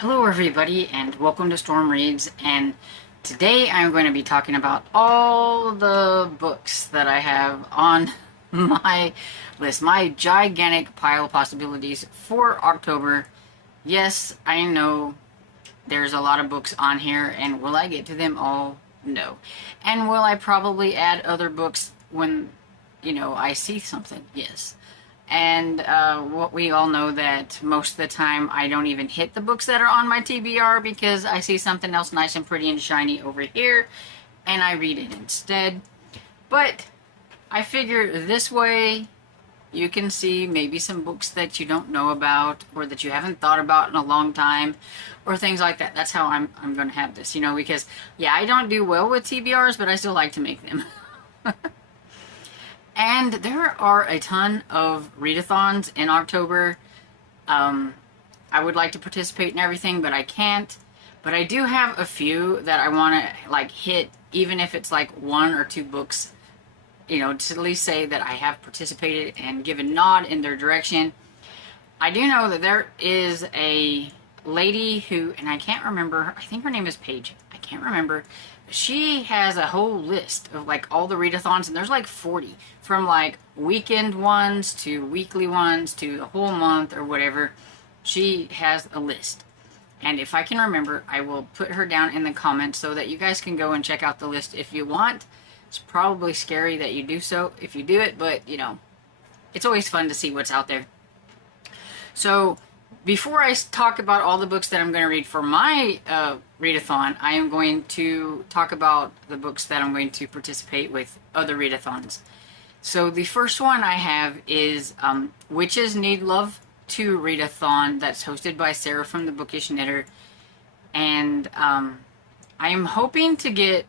Hello everybody and welcome to Storm Reads, and today I'm going to be talking about all the books that I have on my list, my gigantic pile of possibilities for October. Yes, I know there's a lot of books on here, and will I get to them all? No. And will I probably add other books when, I see something? Yes. And what we all know that most of the time I don't even hit the books that are on my TBR because I see something else nice and pretty and shiny over here and I read it instead. But I figure this way you can see maybe some books that you don't know about or that you haven't thought about in a long time or things like that. That's how I'm going to have this, because yeah, I don't do well with TBRs, but I still like to make them. And there are a ton of readathons in October. I would like to participate in everything, but I can't. But I do have a few that I want to hit, even if it's like one or two books, to at least say that I have participated and give a nod in their direction. I do know that there is a lady who, and I can't remember, I think her name is Paige. I can't remember. She has a whole list of all the readathons, and there's 40, from weekend ones to weekly ones to a whole month or whatever. She has a list, and if I can remember, I will put her down in the comments so that you guys can go and check out the list if you want. It's probably scary that you do so if you do it, but it's always fun to see what's out there. So before I talk about all the books that I'm going to read for my readathon, I am going to talk about the books that I'm going to participate with other readathons. So the first one I have is Witches Need Love 2 readathon that's hosted by Sarah from the Bookish Knitter. And I am hoping to get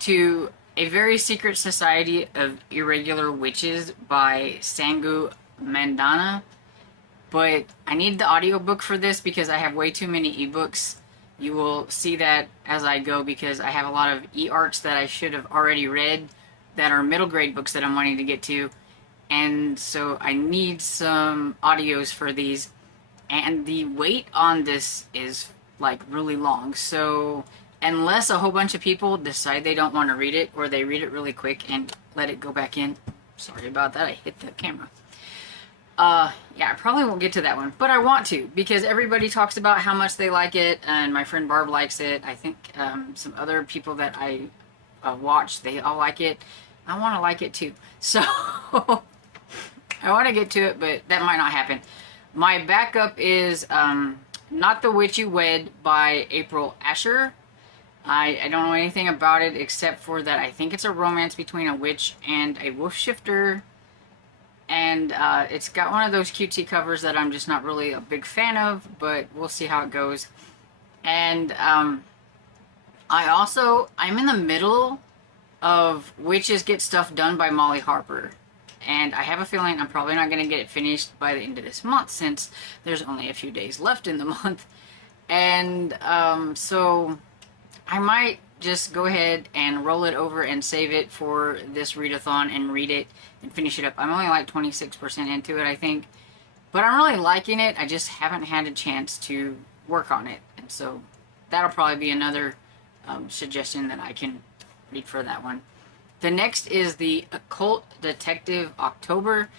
to A Very Secret Society of Irregular Witches by Sangu Mandana. But I need the audiobook for this because I have way too many ebooks. You will see that as I go because I have a lot of e-arts that I should have already read that are middle grade books that I'm wanting to get to. And so I need some audios for these. And the wait on this is really long. So unless a whole bunch of people decide they don't want to read it or they read it really quick and let it go back in. Sorry about that, I hit the camera. Yeah, I probably won't get to that one, but I want to because everybody talks about how much they like it, and my friend Barb likes it. I think some other people that I watch, they all like it. I want to like it too, so I want to get to it, but that might not happen. My backup is Not the Witchy Wed by April Asher. I don't know anything about it except for that I think it's a romance between a witch and a wolf shifter. And it's got one of those cutesy covers that I'm just not really a big fan of, but we'll see how it goes. And I'm in the middle of Witches Get Stuff Done by Molly Harper. And I have a feeling I'm probably not going to get it finished by the end of this month since there's only a few days left in the month. And so I might just go ahead and roll it over and save it for this readathon and read it and finish it up. I'm only 26% into it, I think. But I'm really liking it. I just haven't had a chance to work on it. And so that'll probably be another suggestion that I can read for that one. The next is the Occult Detective October.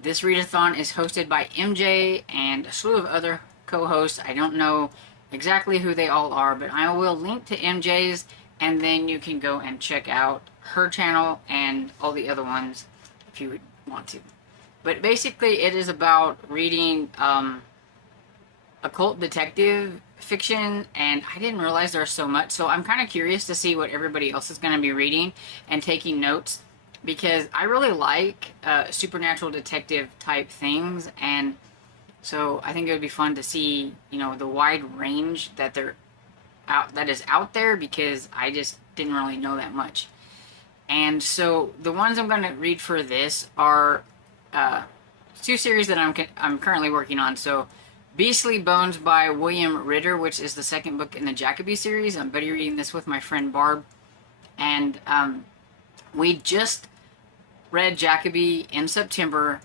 This readathon is hosted by MJ and a slew of other co-hosts. I don't know exactly who they all are, but I will link to MJ's, and then you can go and check out her channel and all the other ones if you would want to. But basically it is about reading occult detective fiction, and I didn't realize there's so much, so I'm kind of curious to see what everybody else is going to be reading and taking notes, because I really like supernatural detective type things, and so I think it would be fun to see, the wide range that is out there, because I just didn't really know that much. And so the ones I'm going to read for this are two series that I'm currently working on. So Beastly Bones by William Ritter, which is the second book in the Jacoby series. I'm buddy reading this with my friend Barb. And we just read Jacoby in September,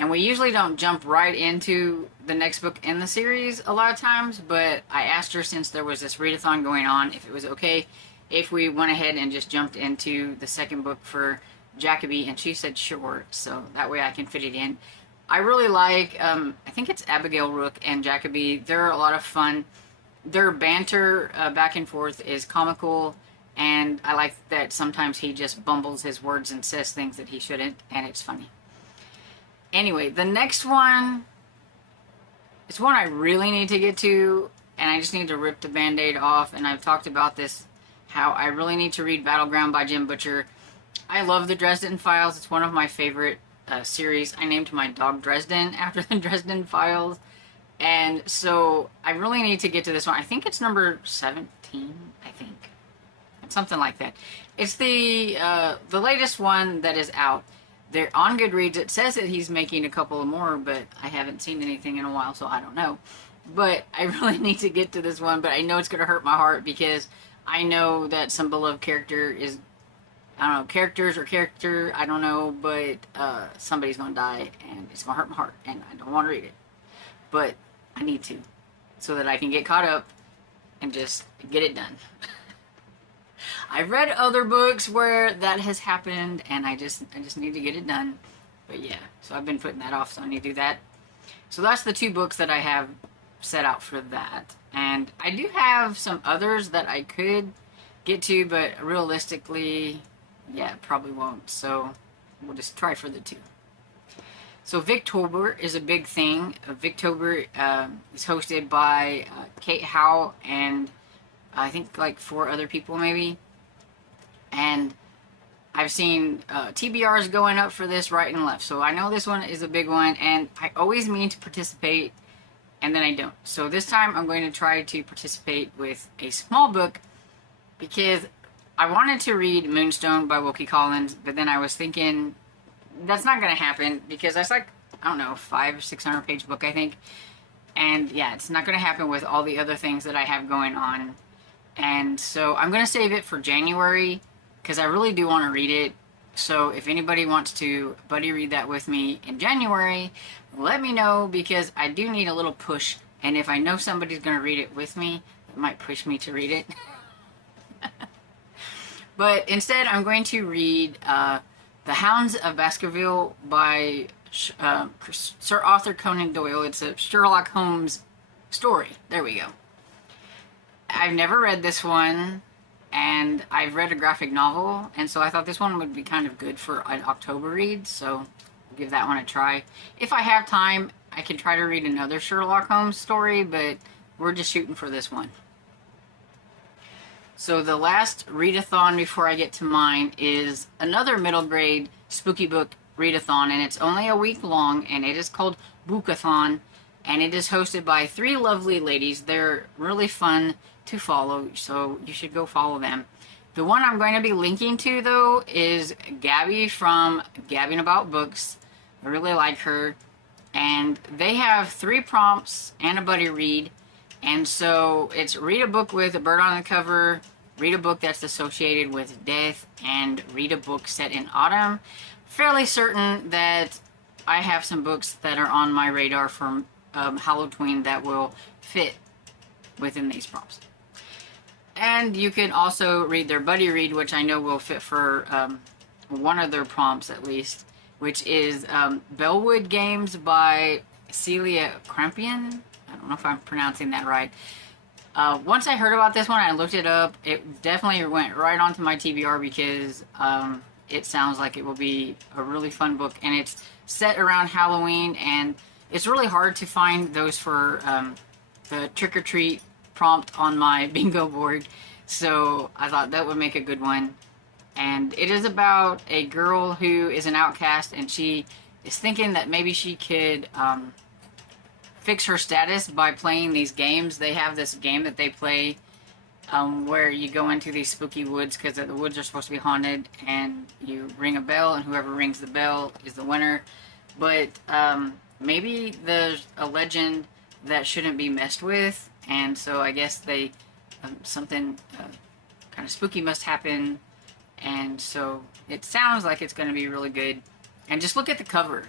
And we usually don't jump right into the next book in the series a lot of times, but I asked her, since there was this readathon going on, if it was okay if we went ahead and just jumped into the second book for Jacoby, and she said sure, so that way I can fit it in. I really like, I think it's Abigail Rook and Jacoby. They're a lot of fun. Their banter back and forth is comical, and I like that sometimes he just bumbles his words and says things that he shouldn't, and it's funny. Anyway, the next one is one I really need to get to, and I just need to rip the band-aid off, and I've talked about this, how I really need to read Battleground by Jim Butcher. I love the Dresden Files. It's one of my favorite series. I named my dog Dresden after the Dresden Files, and so I really need to get to this one. I think it's number 17, I think. It's something like that. It's the latest one that is out. They're on Goodreads. It says that he's making a couple more, but I haven't seen anything in a while, so I don't know. But I really need to get to this one, but I know it's going to hurt my heart because I know that some beloved character is, I don't know, characters or character, I don't know, but somebody's going to die, and it's going to hurt my heart, and I don't want to read it. But I need to, so that I can get caught up and just get it done. I've read other books where that has happened, and I just need to get it done. But yeah, so I've been putting that off, so I need to do that. So that's the 2 books that I have set out for that. And I do have some others that I could get to, but realistically, yeah, probably won't. So we'll just try for the 2. So Victober is a big thing. Victober is hosted by Kate Howe and I think like 4 other people maybe. And I've seen TBRs going up for this right and left. So I know this one is a big one, and I always mean to participate, and then I don't. So this time I'm going to try to participate with a small book, because I wanted to read Moonstone by Wilkie Collins, but then I was thinking that's not going to happen, because that's like, I don't know, 500 or 600 page book, I think. And yeah, it's not going to happen with all the other things that I have going on. And so I'm going to save it for January, because I really do want to read it. So if anybody wants to buddy read that with me in January, let me know, because I do need a little push. And if I know somebody's going to read it with me, it might push me to read it. But instead, I'm going to read The Hounds of Baskerville by Sir Arthur Conan Doyle. It's a Sherlock Holmes story. There we go. I've never read this one, and I've read a graphic novel, and so I thought this one would be kind of good for an October read, so I'll give that one a try. If I have time, I can try to read another Sherlock Holmes story, but we're just shooting for this one. So the last readathon before I get to mine is another middle grade spooky book readathon, and it's only a week long, and it is called Boookathon, and it is hosted by 3 lovely ladies. They're really fun to follow, so you should go follow them. The one I'm going to be linking to, though, is Gabby from Gabbing About Books. I really like her, and they have 3 prompts and a buddy read, and so it's read a book with a bird on the cover, read a book that's associated with death, and read a book set in autumn. Fairly certain that I have some books that are on my radar from Hallowtween that will fit within these prompts. And you can also read their buddy read, which I know will fit for one of their prompts at least, which is Bellwood Games by Celia Crampion. I don't know if I'm pronouncing that right. Once I heard about this one, I looked it up. It definitely went right onto my TBR, because it sounds like it will be a really fun book, and it's set around Halloween, and it's really hard to find those for the trick-or-treat prompt on my bingo board, so I thought that would make a good one. And it is about a girl who is an outcast, and she is thinking that maybe she could fix her status by playing these games. They have this game that they play where you go into these spooky woods, because the woods are supposed to be haunted, and you ring a bell, and whoever rings the bell is the winner. But maybe there's a legend that shouldn't be messed with, and so I guess they something kind of spooky must happen, and so it sounds like it's going to be really good. And just look at the cover.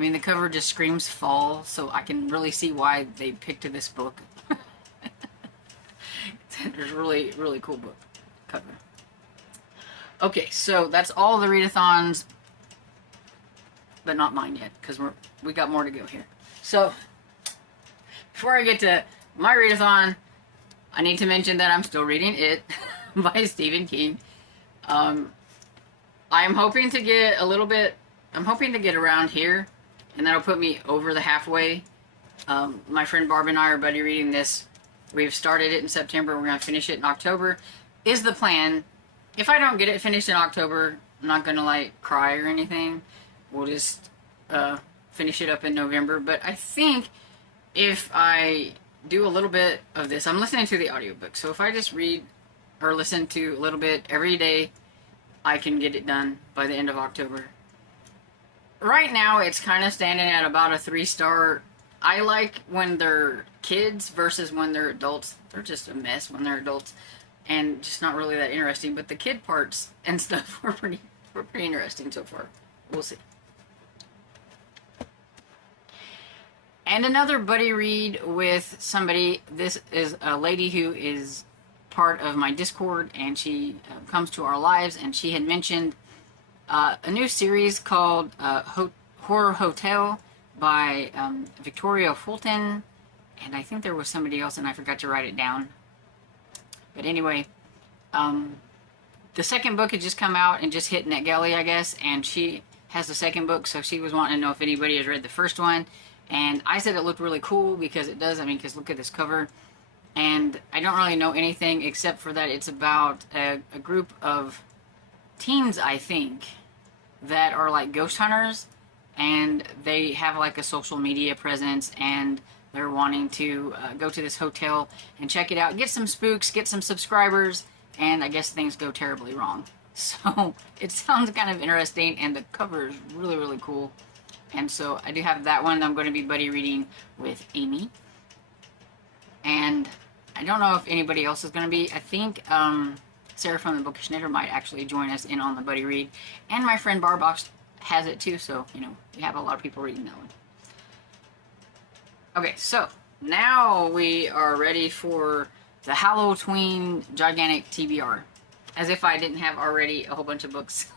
I mean, the cover just screams fall, so I can really see why they picked this book. It's a really, really cool book cover. Okay, so that's all the readathons, but not mine yet, because we got more to go here. So, before I get to my readathon, I need to mention that I'm still reading It by Stephen King. I'm hoping to get a little bit, I'm hoping to get around here, and that'll put me over the halfway. My friend Barb and I are buddy reading this. We've started it in September, we're going to finish it in October, is the plan. If I don't get it finished in October, I'm not going to like cry or anything. We'll just finish it up in November. But I think if I do a little bit of this, I'm listening to the audiobook, so if I just read or listen to a little bit every day, I can get it done by the end of October. Right now, it's kind of standing at about a 3-star. I like when they're kids versus when they're adults. They're just a mess when they're adults, and just not really that interesting. But the kid parts and stuff were pretty interesting so far. We'll see. And another buddy read with somebody. This is a lady who is part of my Discord, and she comes to our lives, and she had mentioned a new series called Horror Hotel by Victoria Fulton, and I think there was somebody else and I forgot to write it down. But anyway, the second book had just come out and just hit NetGalley, I guess, and she has the second book, so she was wanting to know if anybody has read the first one, and I said it looked really cool, because it does. I mean, because look at this cover, and I don't really know anything except for that it's about a group of teens, I think, that are like ghost hunters, and they have like a social media presence, and they're wanting to go to this hotel and check it out, get some spooks, get some subscribers, and I guess things go terribly wrong. So it sounds kind of interesting, and the cover is really, really cool. And so I do have that one I'm going to be buddy reading with Amy. And I don't know if anybody else is going to be. I think Sarah from the Bookish Knitter might actually join us in on the buddy read. And my friend Barbox has it too, so, you know, we have a lot of people reading that one. Okay, so now we are ready for the Hallowtween gigantic TBR. As if I didn't have already a whole bunch of books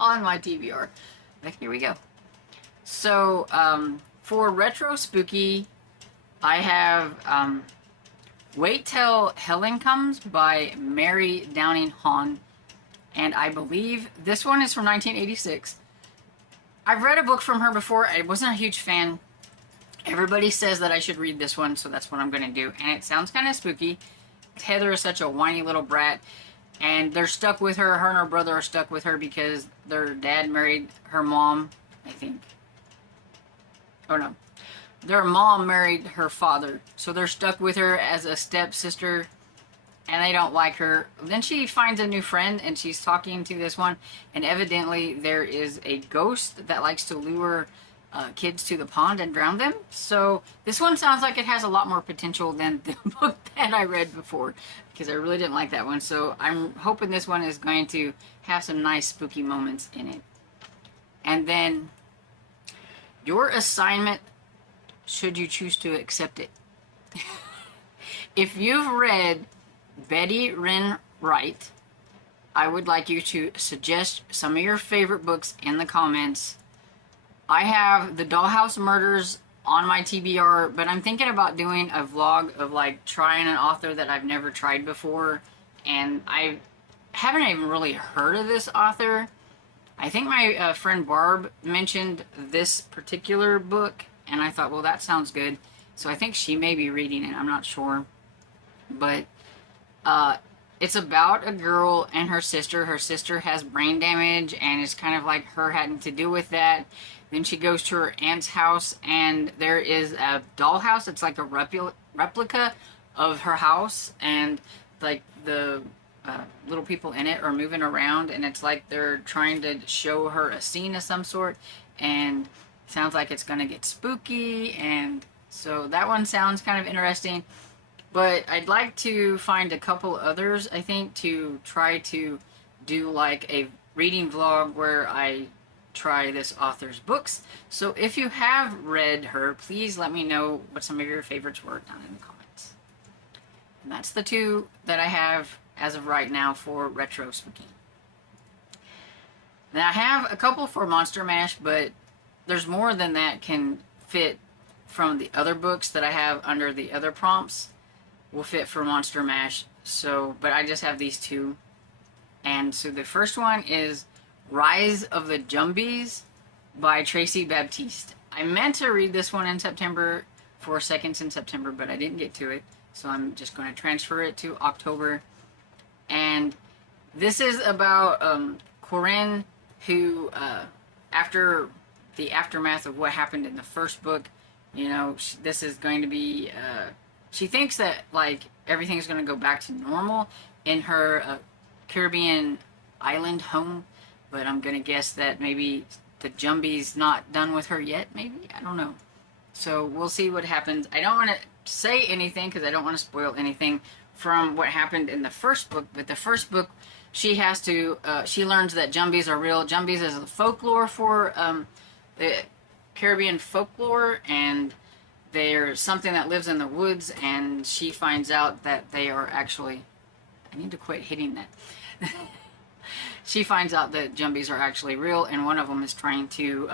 on my TBR. But here we go. So, for Retro Spooky, I have Wait Till Helen Comes by Mary Downing Hahn. And I believe this one is from 1986. I've read a book from her before. I wasn't a huge fan. Everybody says that I should read this one, so that's what I'm going to do. And it sounds kind of spooky. Heather is such a whiny little brat. And they're stuck with her. Her and her brother are stuck with her because their dad married her mom, I think. Oh, no. Their mom married her father. So they're stuck with her as a stepsister. And they don't like her. Then she finds a new friend, and she's talking to this one. And evidently there is a ghost that likes to lure kids to the pond and drown them. So this one sounds like it has a lot more potential than the book that I read before, because I really didn't like that one. So I'm hoping this one is going to have some nice spooky moments in it. And then your assignment, should you choose to accept it. If you've read Betty Wren Wright, I would like you to suggest some of your favorite books in the comments. I have the Dollhouse Murders on my TBR, but I'm thinking about doing a vlog of like trying an author that I've never tried before, and I haven't even really heard of this author. I think my friend Barb mentioned this particular book, and I thought, well, that sounds good. So I think she may be reading it. I'm not sure. But it's about a girl and her sister. Her sister has brain damage, and it's kind of like her having to do with that. Then she goes to her aunt's house, and there is a dollhouse. It's like a replica of her house, and like the little people in it are moving around, and it's like they're trying to show her a scene of some sort, and sounds like it's gonna get spooky. And so that one sounds kind of interesting. But I'd like to find a couple others, I think, to try to do like a reading vlog where I try this author's books. So if you have read her, please let me know what some of your favorites were down in the comments. And that's the 2 that I have as of right now for Retro Spooky. Now I have a couple for Monster Mash, but there's more than that can fit from the other books that I have under the other prompts will fit for Monster Mash. So, but I just have these 2. And so the first one is Rise of the Jumbies by Tracy Baptiste. I meant to read this one in September, 4 seconds in September, but I didn't get to it. So I'm just going to transfer it to October. And this is about Corinne, who, after the aftermath of what happened in the first book, you know, this is going to be, she thinks that, like, everything's going to go back to normal in her Caribbean island home, but I'm going to guess that maybe the Jumbies not done with her yet, maybe? I don't know. So we'll see what happens. I don't want to say anything because I don't want to spoil anything from what happened in the first book, but the first book, she has to, she learns that Jumbies are real. Jumbies is the folklore for the Caribbean folklore, and they're something that lives in the woods, and she finds out that they are actually, I need to quit hitting that. She finds out that Jumbies are actually real, and one of them is trying to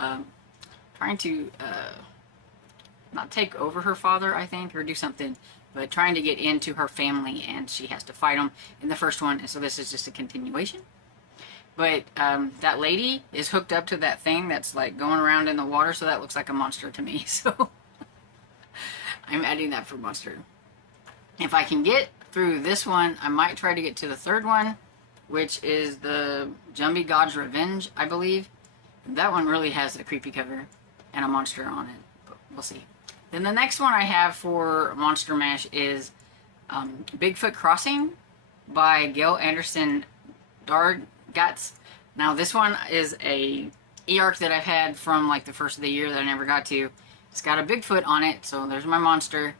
not take over her father, I think, or do something, but trying to get into her family, and she has to fight them in the first one, and so this is just a continuation. But that lady is hooked up to that thing that's like going around in the water, so that looks like a monster to me, so I'm adding that for monster. If I can get through this one, I might try to get to the third one, which is the Jumbie God's Revenge, I believe. That one really has a creepy cover and a monster on it, but we'll see. Then the next one I have for Monster Mash is Bigfoot Crossing by Gail Anderson Dargatz. Now this one is a e-arc that I've had from like the first of the year that I never got to. It's got a Bigfoot on it, so there's my monster.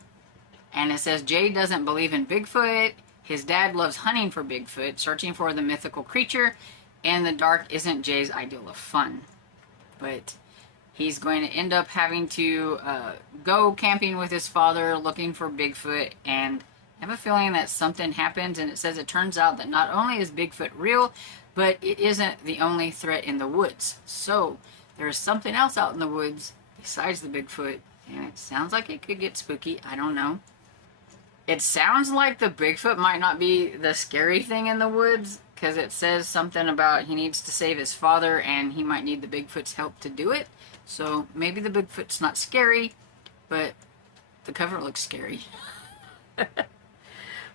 And it says, Jay doesn't believe in Bigfoot. His dad loves hunting for Bigfoot, searching for the mythical creature, and the dark isn't Jay's ideal of fun. But he's going to end up having to go camping with his father, looking for Bigfoot, and I have a feeling that something happens, and it says it turns out that not only is Bigfoot real, but it isn't the only threat in the woods. So there's something else out in the woods besides the Bigfoot, and it sounds like it could get spooky. I don't know. It sounds like the Bigfoot might not be the scary thing in the woods, because it says something about he needs to save his father, and he might need the Bigfoot's help to do it. So maybe the Bigfoot's not scary, but the cover looks scary.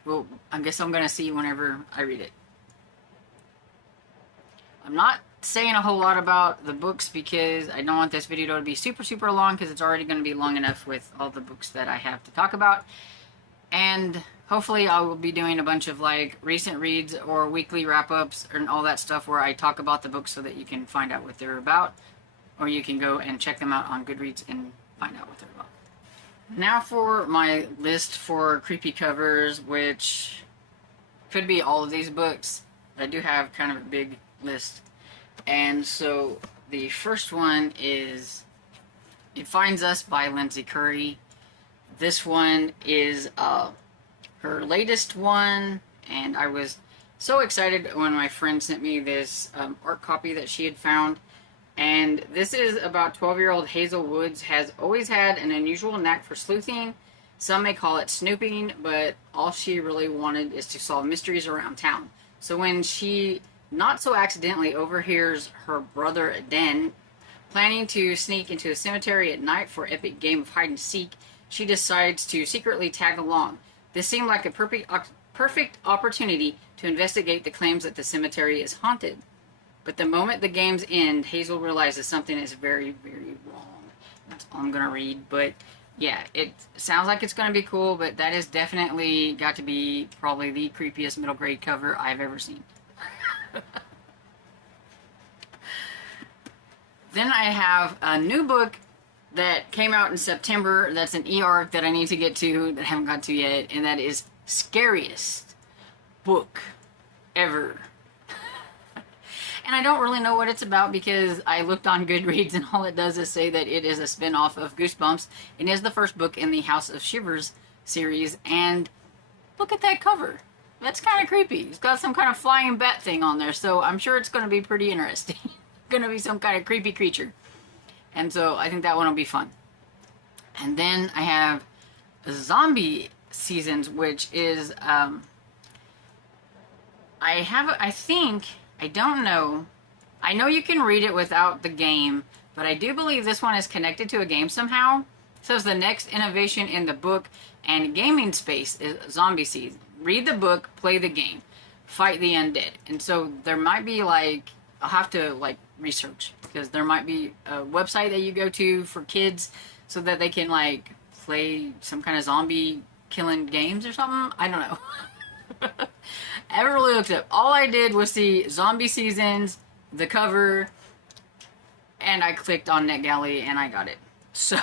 Well, I guess I'm going to see whenever I read it. I'm not saying a whole lot about the books because I don't want this video to be super, super long, because it's already going to be long enough with all the books that I have to talk about. And hopefully I will be doing a bunch of like recent reads or weekly wrap-ups and all that stuff where I talk about the books so that you can find out what they're about. Or you can go and check them out on Goodreads and find out what they're about. Now for my list for creepy covers, which could be all of these books. I do have kind of a big list. And so the first one is It Finds Us by Lindsay Curry. This one is her latest one, and I was so excited when my friend sent me this art copy that she had found. And this is about 12-year-old Hazel Woods has always had an unusual knack for sleuthing. Some may call it snooping, but all she really wanted is to solve mysteries around town. So when she not so accidentally overhears her brother Den planning to sneak into a cemetery at night for an epic game of hide and seek, she decides to secretly tag along. This seemed like a perfect opportunity to investigate the claims that the cemetery is haunted. But the moment the games end, Hazel realizes something is very, very wrong. That's all I'm going to read. But yeah, it sounds like it's going to be cool, but that is definitely got to be probably the creepiest middle grade cover I've ever seen. Then I have a new book that came out in September. That's an e-arc that I need to get to that I haven't got to yet, and that is Scariest Book Ever. And And I don't really know what it's about because I looked on Goodreads and all it does is say that it is a spin-off of Goosebumps and is the first book in the House of Shivers series. And look at that cover. That's kind of creepy. It's got some kind of flying bat thing on there, so I'm sure it's going to be pretty interesting. Going to be some kind of creepy creature. And so I think that one will be fun. And then I have Zombie Seasons, which is, I don't know. I know you can read it without the game, but I do believe this one is connected to a game somehow. It says the next innovation in the book and gaming space is Zombie Season. Read the book, play the game, fight the undead. And so there might be like, I'll have to like research because there might be a website that you go to for kids so that they can like play some kind of zombie killing games or something. I don't know. I haven't really looked up. All I did was see Zombie Seasons, the cover, and I clicked on NetGalley and I got it. So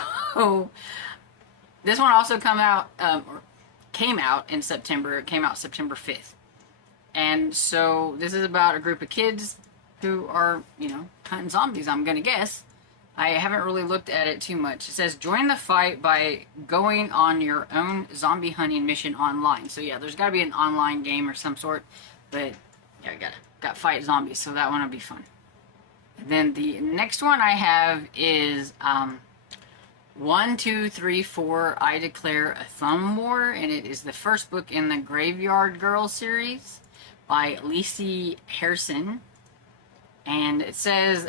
this one also came out in September. It came out September 5th. And so this is about a group of kids who are, you know, hunting zombies, I'm gonna guess. I haven't really looked at it too much. It says, join the fight by going on your own zombie hunting mission online. So yeah, there's gotta be an online game or some sort. But yeah, got fight zombies, so that one will be fun. And then the next one I have is 1, 2, 3, 4, I Declare a Thumb War, and it is the first book in the Graveyard Girl series by Lisi Harrison. And it says,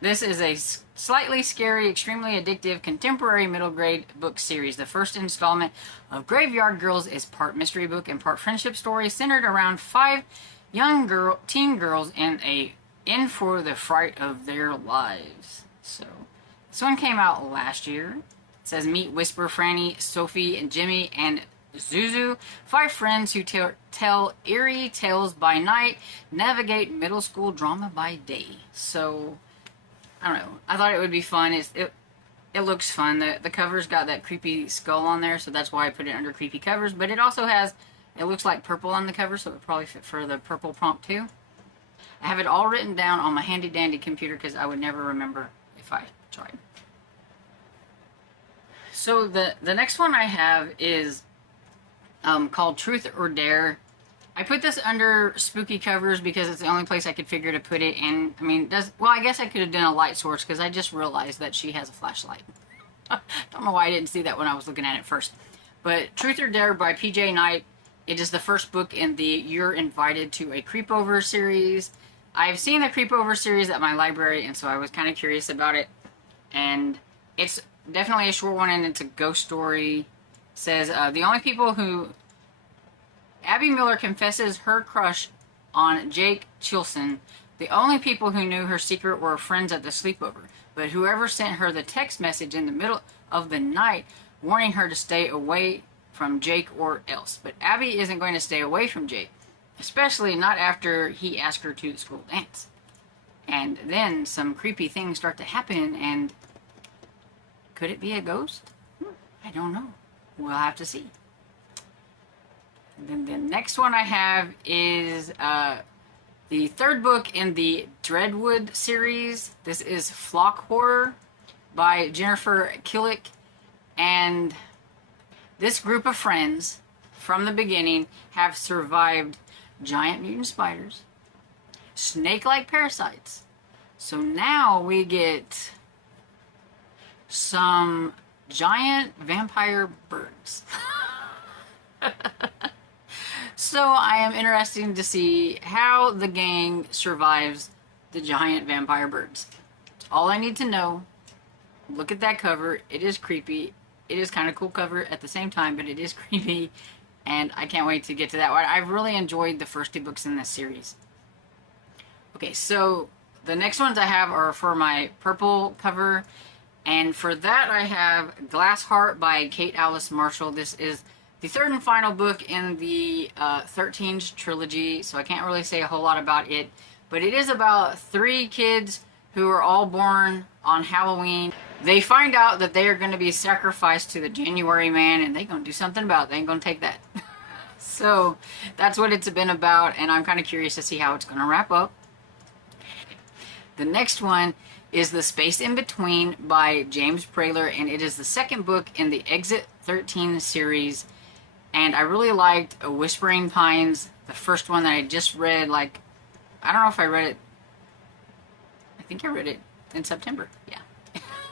this is a slightly scary, extremely addictive, contemporary middle grade book series. The first installment of Graveyard Girls is part mystery book and part friendship story centered around 5 young teen girls in for the fright of their lives. So this one came out last year. It says, meet Whisper, Franny, Sophie, and Jimmy, and Zuzu, 5 friends who tell eerie tales by night, navigate middle school drama by day. So, I don't know. I thought it would be fun. It looks fun. The cover's got that creepy skull on there, so that's why I put it under creepy covers. But it also has, it looks like purple on the cover, so it would probably fit for the purple prompt too. I have it all written down on my handy dandy computer because I would never remember if I tried. So the next one I have is called Truth or Dare. I put this under spooky covers because it's the only place I could figure to put it in. I mean, well, I guess I could have done a light source because I just realized that she has a flashlight. Don't know why I didn't see that when I was looking at it first. But Truth or Dare by PJ Knight. It is the first book in the You're Invited to a Creepover series. I've seen the Creepover series at my library, and so I was kind of curious about it. And it's definitely a short one, and it's a ghost story. It says, the only people who... Abby Miller confesses her crush on Jake Chilson. The only people who knew her secret were friends at the sleepover. But whoever sent her the text message in the middle of the night warning her to stay away from Jake or else. But Abby isn't going to stay away from Jake. Especially not after he asked her to the school dance. And then some creepy things start to happen, and could it be a ghost? I don't know. We'll have to see. And then the next one I have is the third book in the Dreadwood series. This is Flock Horror by Jennifer Killick. And this group of friends from the beginning have survived giant mutant spiders, snake-like parasites. So now we get some giant vampire birds. So I am interested to see how the gang survives the giant vampire birds. All I need to know, look at that cover. It is creepy. It is kind of cool cover at the same time, but it is creepy. And I can't wait to get to that one. I've really enjoyed the first 2 books in this series. Okay, so the next ones I have are for my purple cover. And for that I have Glass Heart by Kate Alice Marshall. This is the 3rd and final book in the 13's trilogy, so I can't really say a whole lot about it. But it is about 3 kids who are all born on Halloween. They find out that they are going to be sacrificed to the January Man, and they're going to do something about it. They ain't going to take that. So that's what it's been about, and I'm kind of curious to see how it's going to wrap up. The next one is The Space in Between by James Praylor, and it is the second book in the Exit 13 series. And I really liked Whispering Pines, the first one that I just read. Like, I don't know if I read it. I think I read it in September. Yeah.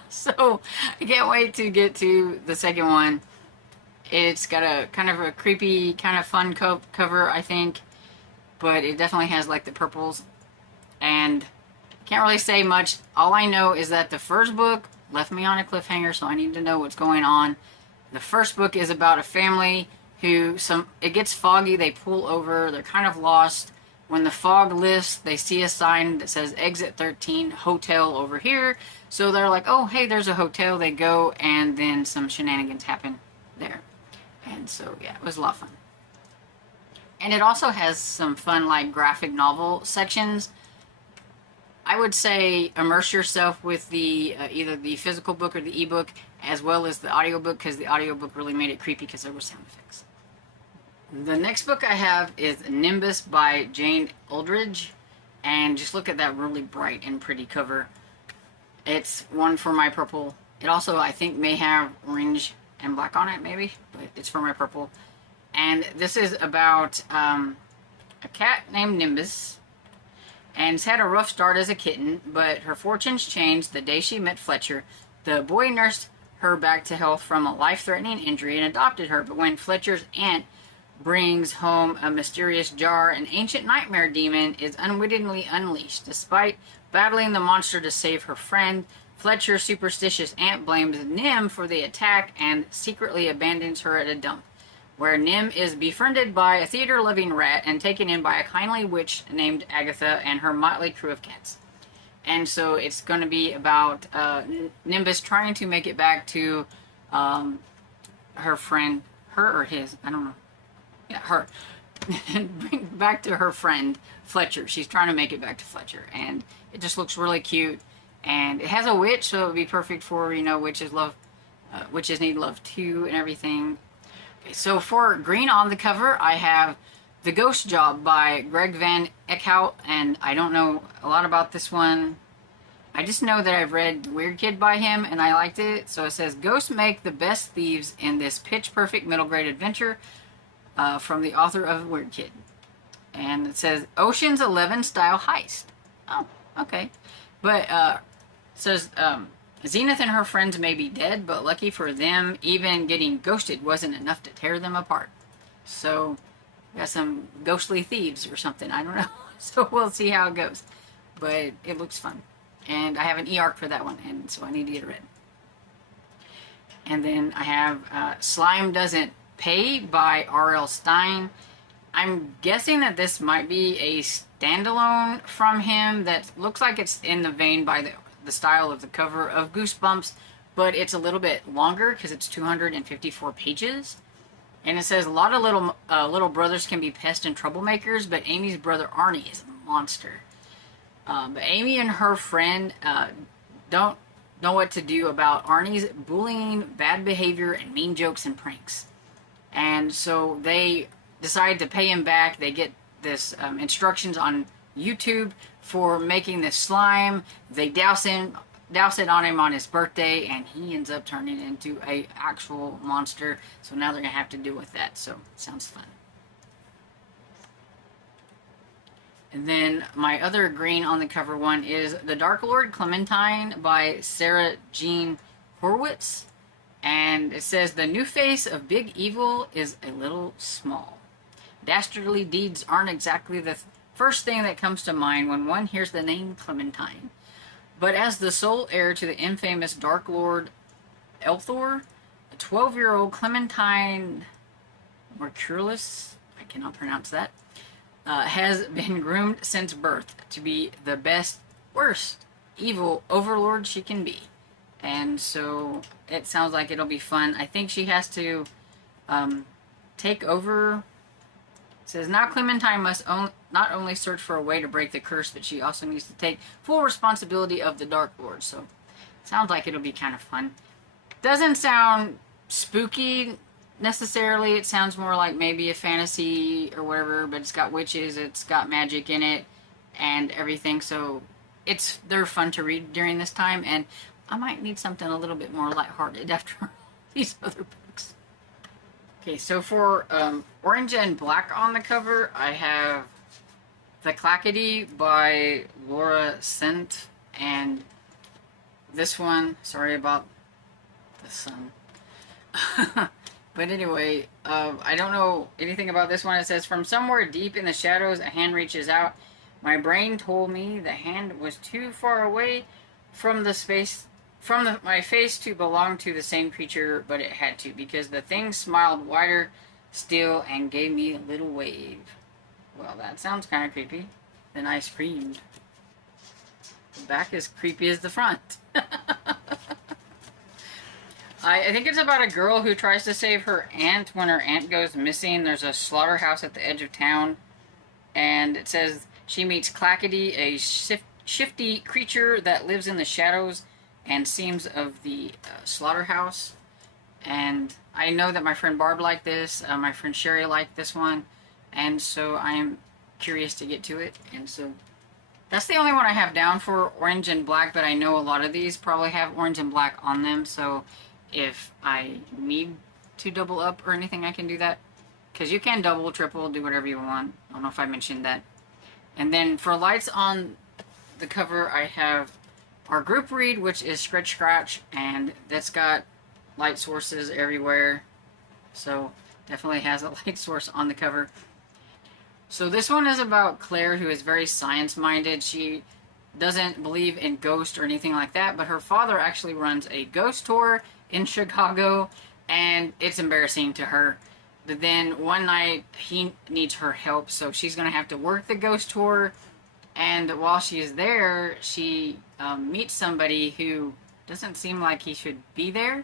So I can't wait to get to the second one. It's got a kind of a creepy, kind of fun cover, I think. But it definitely has like the purples. And I can't really say much. All I know is that the first book left me on a cliffhanger, so I need to know what's going on. The first book is about a family who, it gets foggy, they pull over, they're kind of lost. When the fog lifts, they see a sign that says Exit 13, hotel over here. So they're like, oh, hey, there's a hotel. They go, and then some shenanigans happen there. And so, yeah, it was a lot of fun. And it also has some fun, like, graphic novel sections. I would say immerse yourself with the either the physical book or the ebook, as well as the audiobook, because the audiobook really made it creepy because there were sound effects. The next book I have is Nimbus by Jane Aldridge, and just look at that really bright and pretty cover. It's one for my purple. It also, I think, may have orange and black on it, maybe, but it's for my purple. And this is about a cat named Nimbus, and it's had a rough start as a kitten, but her fortunes changed the day she met Fletcher. The boy nursed her back to health from a life-threatening injury and adopted her, but when Fletcher's aunt brings home a mysterious jar, an ancient nightmare demon is unwittingly unleashed. Despite battling the monster to save her friend, Fletcher's superstitious aunt blames Nim for the attack and secretly abandons her at a dump, where Nim is befriended by a theater-loving rat and taken in by a kindly witch named Agatha and her motley crew of cats. And so it's going to be about Nimbus trying to make it back to her friend, her or his, I don't know. Yeah, her. Bring back to her friend, Fletcher. She's trying to make it back to Fletcher. And it just looks really cute. And it has a witch, so it would be perfect for, you know, witches need love too and everything. Okay, so for green on the cover, I have The Ghost Job by Greg Van Eckhout. And I don't know a lot about this one. I just know that I've read Weird Kid by him, and I liked it. So it says, ghosts make the best thieves in this pitch-perfect middle-grade adventure. From the author of Weird Kid. And it says, Ocean's 11 style heist. Oh, okay. But it says, Zenith and her friends may be dead, but lucky for them, even getting ghosted wasn't enough to tear them apart. So, we got some ghostly thieves or something. I don't know. So we'll see how it goes. But it looks fun. And I have an e-arc for that one, and so I need to get it read. And then I have Slime Doesn't Pay by R.L. Stine. I'm guessing that this might be a standalone from him that looks like it's in the vein by the style of the cover of Goosebumps, but it's a little bit longer because it's 254 pages. And it says a lot of little brothers can be pests and troublemakers, but Amy's brother Arnie is a monster. But Amy and her friend don't know what to do about Arnie's bullying, bad behavior, and mean jokes and pranks. And so they decide to pay him back. They get this instructions on YouTube for making this slime. They douse it on him on his birthday, and he ends up turning into a actual monster. So now they're going to have to deal with that. So, sounds fun. And then my other green on the cover one is The Dark Lord Clementine by Sarah Jean Horwitz. And it says, the new face of big evil is a little small. Dastardly deeds aren't exactly the first thing that comes to mind when one hears the name Clementine. But as the sole heir to the infamous Dark Lord Elthor, a 12-year-old Clementine Mercurius, I cannot pronounce that, has been groomed since birth to be the best, worst, evil overlord she can be. And so it sounds like it'll be fun. I think she has to take over. It says, now Clementine must not only search for a way to break the curse, but she also needs to take full responsibility of the Dark Lord. So it sounds like it'll be kind of fun. Doesn't sound spooky necessarily. It sounds more like maybe a fantasy or whatever, but it's got witches, it's got magic in it and everything. So they're fun to read during this time, and I might need something a little bit more lighthearted after these other books. Okay, so for orange and black on the cover, I have The Clackety by Laura Sent, and this one, sorry about the sun. But anyway, I don't know anything about this one. It says, from somewhere deep in the shadows, a hand reaches out. My brain told me the hand was too far away from the space, from my face to belong to the same creature, but it had to, because the thing smiled wider still and gave me a little wave. Well, that sounds kind of creepy. Then I screamed. The back is creepy as the front. I think it's about a girl who tries to save her aunt when her aunt goes missing. There's a slaughterhouse at the edge of town. And it says she meets Clackety, a shifty creature that lives in the shadows and seams of the slaughterhouse. And I know that my friend Barb liked this. My friend Sherry liked this one. And so I'm curious to get to it. And so that's the only one I have down for orange and black. But I know a lot of these probably have orange and black on them. So if I need to double up or anything, I can do that. Because you can double, triple, do whatever you want. I don't know if I mentioned that. And then for lights on the cover, I have our group read, which is Scratch Scratch. And that's got light sources everywhere. So definitely has a light source on the cover. So this one is about Claire, who is very science-minded. She doesn't believe in ghosts or anything like that. But her father actually runs a ghost tour in Chicago, and it's embarrassing to her. But then one night he needs her help, so she's going to have to work the ghost tour. And while she's there, she meets somebody who doesn't seem like he should be there.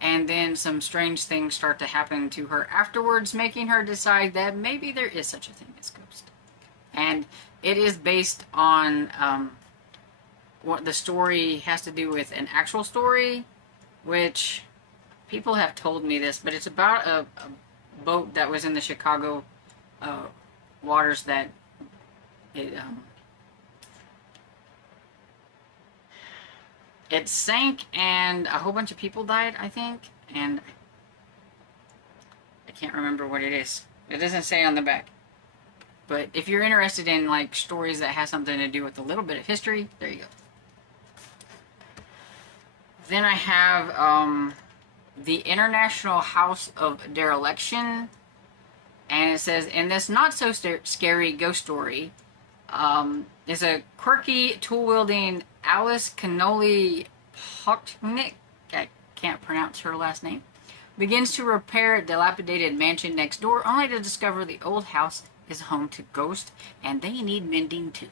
And then some strange things start to happen to her afterwards, making her decide that maybe there is such a thing as ghost. And it is based on what the story has to do with an actual story, which people have told me this, but it's about a boat that was in the Chicago waters that it sank, and a whole bunch of people died, I think, and I can't remember what it is. It doesn't say on the back. But if you're interested in like stories that have something to do with a little bit of history, there you go. Then I have the International House of Dereliction, and it says, in this not so scary ghost story, is a quirky, tool-wielding Alice Cannoli Pochnik, I can't pronounce her last name, begins to repair a dilapidated mansion next door, only to discover the old house is home to ghosts, and they need mending too.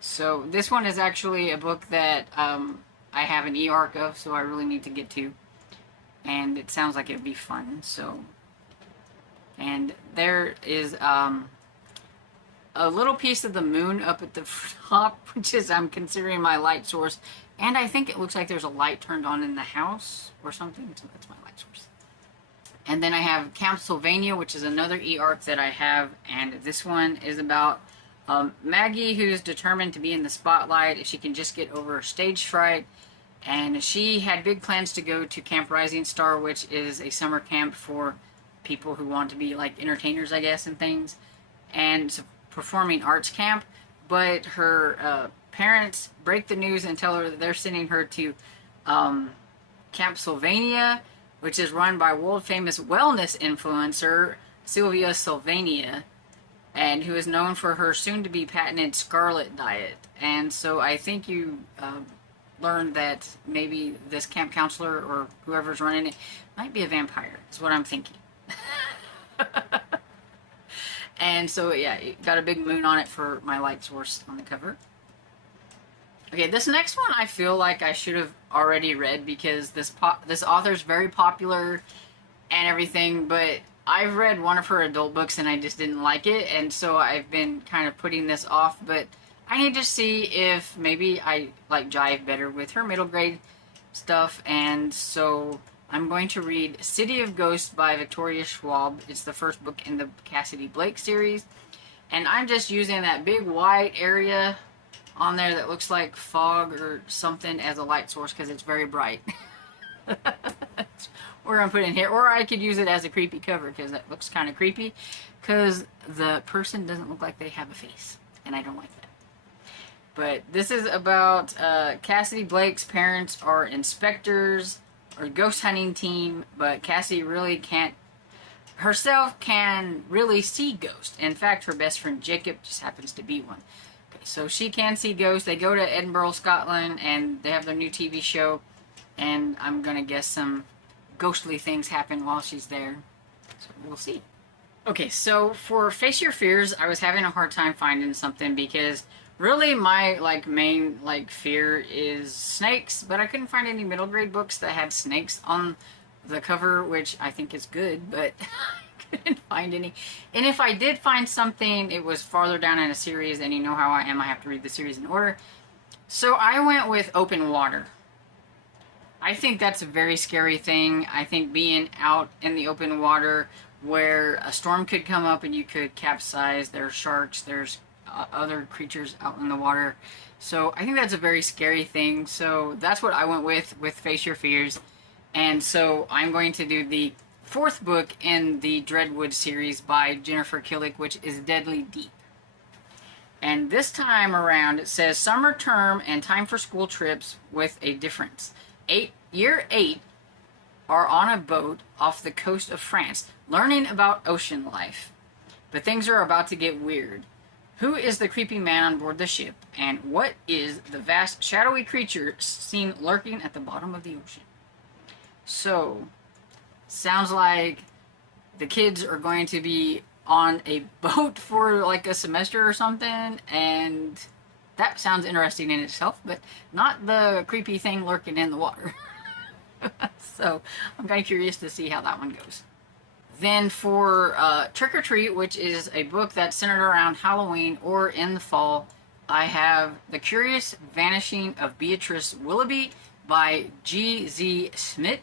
So this one is actually a book that I have an e-arc of, so I really need to get to. And it sounds like it would be fun, so. And there is a little piece of the moon up at the top, which is I'm considering my light source. And I think it looks like there's a light turned on in the house or something, so that's my light source. And then I have Camp Sylvania, which is another e-arc that I have, and this one is about Maggie, who's determined to be in the spotlight if she can just get over her stage fright. And she had big plans to go to Camp Rising Star, which is a summer camp for people who want to be like entertainers, I guess, and things. And it's a performing arts camp. But her parents break the news and tell her that they're sending her to Camp Sylvania, which is run by world-famous wellness influencer Sylvania, and who is known for her soon-to-be patented Scarlet diet. And so I think you learned that maybe this camp counselor or whoever's running it might be a vampire, is what I'm thinking. And so, yeah, it got a big moon on it for my light source on the cover. Okay, this next one I feel like I should have already read because this author's very popular and everything, but I've read one of her adult books and I just didn't like it, and so I've been kind of putting this off, but I need to see if maybe I like jive better with her middle grade stuff, and so I'm going to read City of Ghosts by Victoria Schwab. It's the first book in the Cassidy Blake series, and I'm just using that big white area on there that looks like fog or something as a light source because it's very bright. We're going to put it in here. Or I could use it as a creepy cover because that looks kind of creepy because the person doesn't look like they have a face. And I don't like that. But this is about Cassidy Blake's parents are inspectors or ghost hunting team, but Cassidy really can't herself can really see ghosts. In fact, her best friend Jacob just happens to be one. Okay, so she can see ghosts. They go to Edinburgh, Scotland, and they have their new TV show. And I'm going to guess some ghostly things happen while she's there. So we'll see. Okay, so for Face Your Fears, I was having a hard time finding something because really my main fear is snakes, but I couldn't find any middle grade books that had snakes on the cover, which I think is good, but I couldn't find any. And if I did find something, it was farther down in a series, and you know how I am, I have to read the series in order. So I went with Open Water. I think that's a very scary thing. I think being out in the open water where a storm could come up and you could capsize, there's sharks, there's other creatures out in the water. So I think that's a very scary thing. So that's what I went with Face Your Fears. And so I'm going to do the 4th book in the Dreadwood series by Jennifer Killick, which is Deadly Deep. And this time around it says summer term and time for school trips with a difference. Year 8 are on a boat off the coast of France, learning about ocean life. But things are about to get weird. Who is the creepy man on board the ship? And what is the vast shadowy creature seen lurking at the bottom of the ocean? So, sounds like the kids are going to be on a boat for like a semester or something, and that sounds interesting in itself, but not the creepy thing lurking in the water. So, I'm kind of curious to see how that one goes. Then for Trick or Treat, which is a book that's centered around Halloween or in the fall, I have The Curious Vanishing of Beatrice Willoughby by G.Z. Smith.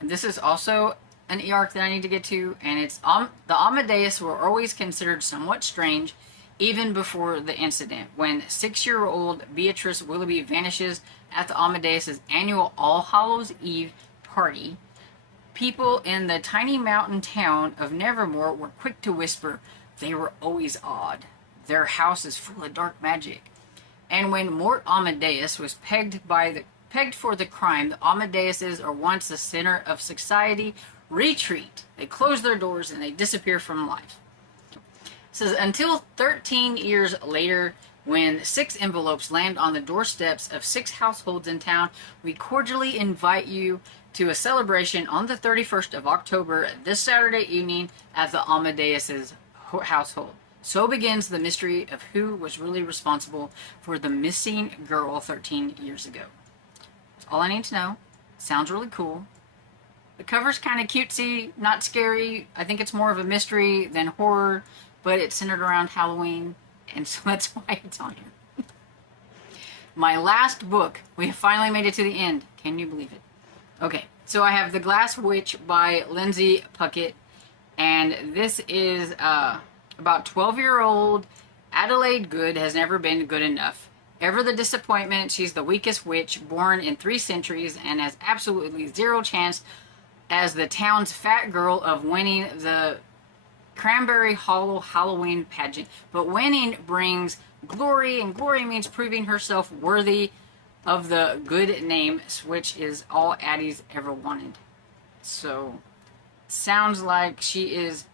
And this is also an e-arc that I need to get to, and it's the Amadeus were always considered somewhat strange even before the incident, when 6-year-old Beatrice Willoughby vanishes at the Amadeus' annual All Hallows Eve party. People in the tiny mountain town of Nevermore were quick to whisper they were always odd. Their house is full of dark magic. And when Mort Amadeus was pegged for the crime, the Amadeuses are once the center of society, retreat. They close their doors and they disappear from life. It says, until 13 years later, when 6 envelopes land on the doorsteps of 6 households in town, we cordially invite you to a celebration on the 31st of October this Saturday evening at the Amadeus' household. So begins the mystery of who was really responsible for the missing girl 13 years ago. That's all I need to know. Sounds really cool. The cover's kind of cutesy, not scary. I think it's more of a mystery than horror, but it's centered around Halloween, and so that's why it's on here. My last book. We have finally made it to the end. Can you believe it? Okay, so I have The Glass Witch by Lindsay Puckett, and this is about 12-year-old Adelaide Good has never been good enough. Ever the disappointment, she's the weakest witch born in 3 centuries and has absolutely zero chance as the town's fat girl of winning the Cranberry Hollow Halloween pageant. But winning brings glory, and glory means proving herself worthy of the good name, which is all Addie's ever wanted. So, sounds like she is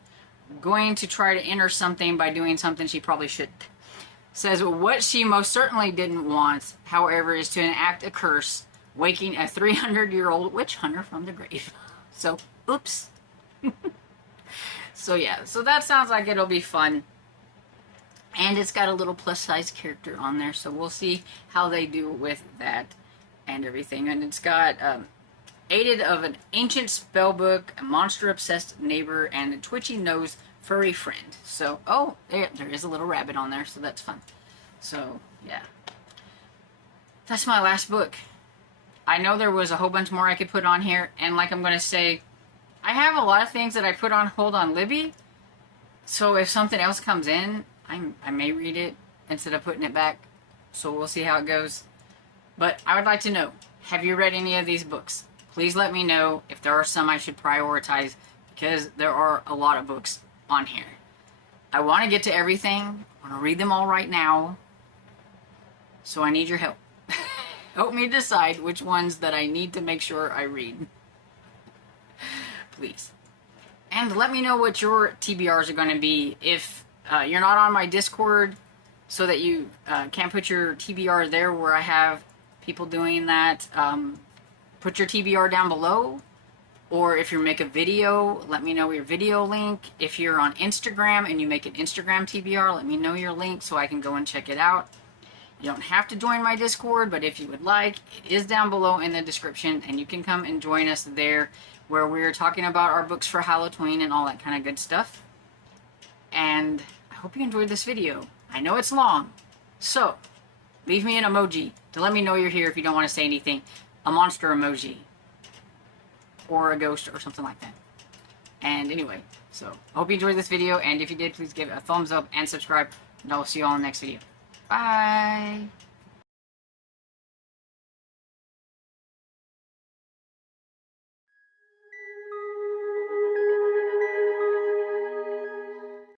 going to try to enter something by doing something she probably shouldn't. Says what she most certainly didn't want, however, is to enact a curse, waking a 300-year-old witch hunter from the grave. So, oops. So yeah, so that sounds like it'll be fun. And it's got a little plus-size character on there, so we'll see how they do with that and everything. And it's got aided of an ancient spell book, a monster-obsessed neighbor, and a twitchy-nosed furry friend. So, oh, there is a little rabbit on there, so that's fun. So, yeah. That's my last book. I know there was a whole bunch more I could put on here, and like I'm going to say, I have a lot of things that I put on hold on Libby, so if something else comes in, I may read it instead of putting it back. so we'll see how it goes. But I would like to know, have you read any of these books? Please let me know if there are some I should prioritize, because there are a lot of books on here. I want to get to everything. I want to read them all right now. So I need your help. Help me decide which ones that I need to make sure I read. Please. And let me know what your TBRs are going to be. If you're not on my Discord, so that you can't put your TBR there where I have people doing that, put your TBR down below. Or if you make a video, let me know your video link. If you're on Instagram and you make an Instagram TBR, let me know your link so I can go and check it out. You don't have to join my Discord, but if you would like, it is down below in the description, and you can come and join us there, where we're talking about our books for Hallowtween and all that kind of good stuff. And I hope you enjoyed this video. I know it's long, so leave me an emoji to let me know you're here if you don't want to say anything. A monster emoji. Or a ghost or something like that. And anyway, so I hope you enjoyed this video, and if you did, please give it a thumbs up and subscribe, and I will see you all in the next video. Bye!